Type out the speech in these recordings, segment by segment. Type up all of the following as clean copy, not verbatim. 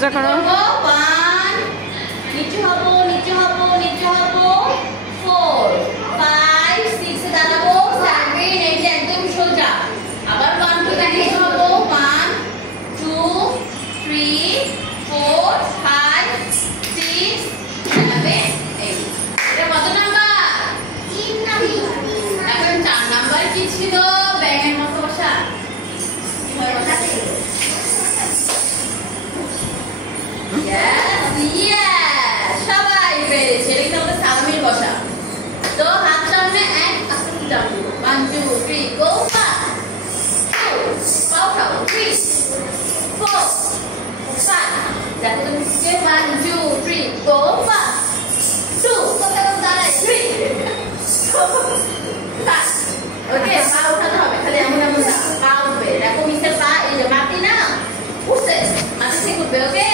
সোজা করো। 1 নিচে হব নিচে হব নিচে হব 4 5 6 এ দাঁড়াবো 7 8 একদম সোজা আবার 1 2 নিচে হব 1 2 3 4 5 6 7 8 এটা কত নাম্বার 3 নাম্বার এখন 4 নাম্বার কি ছিল ব্যাঙের মতো বসা কিভাবে বসাতে সবাই পেরেছে এটা কিন্তু সালামির বসা তো হাত সামনে এক আস্তে যাবো 1 2 3 গো পাও খাও 3 4 5 দেখো তুমি 1 2 3 গো 2 কত দাঁড়ায় 3 ওকে পা উঠাতে হবে খালি এমন এমন না পা উঠবে দেখো মিসের পা এই যে মাটি না উঠছে মাটি থেকে উঠবে ওকে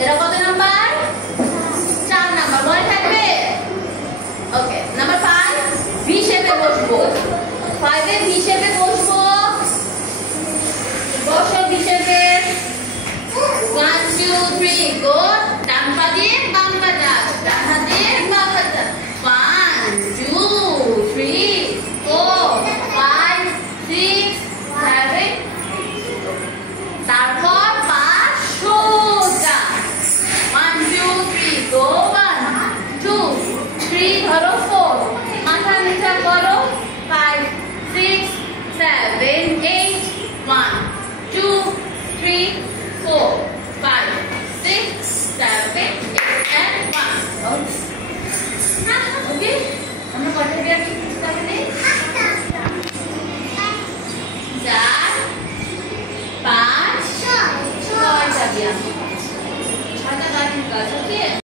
এটা কত নাম্বার 4 নাম্বার মনে থাকবে ওকে নাম্বার 5 ভি শেপে বসবো 5 এ ভি শেপে বসবো বসো ভি শেপে 1 2 3 গো ডান পা দিয়ে বাম পা যাও ডান হাত দিয়ে বাম পা যাও 1 2 3 4 5 6 7 তারপর পা সোজা 1 2 3 গো 1 2 3 ধরো 4 মাথা নিচা করো 5 6 7 8 1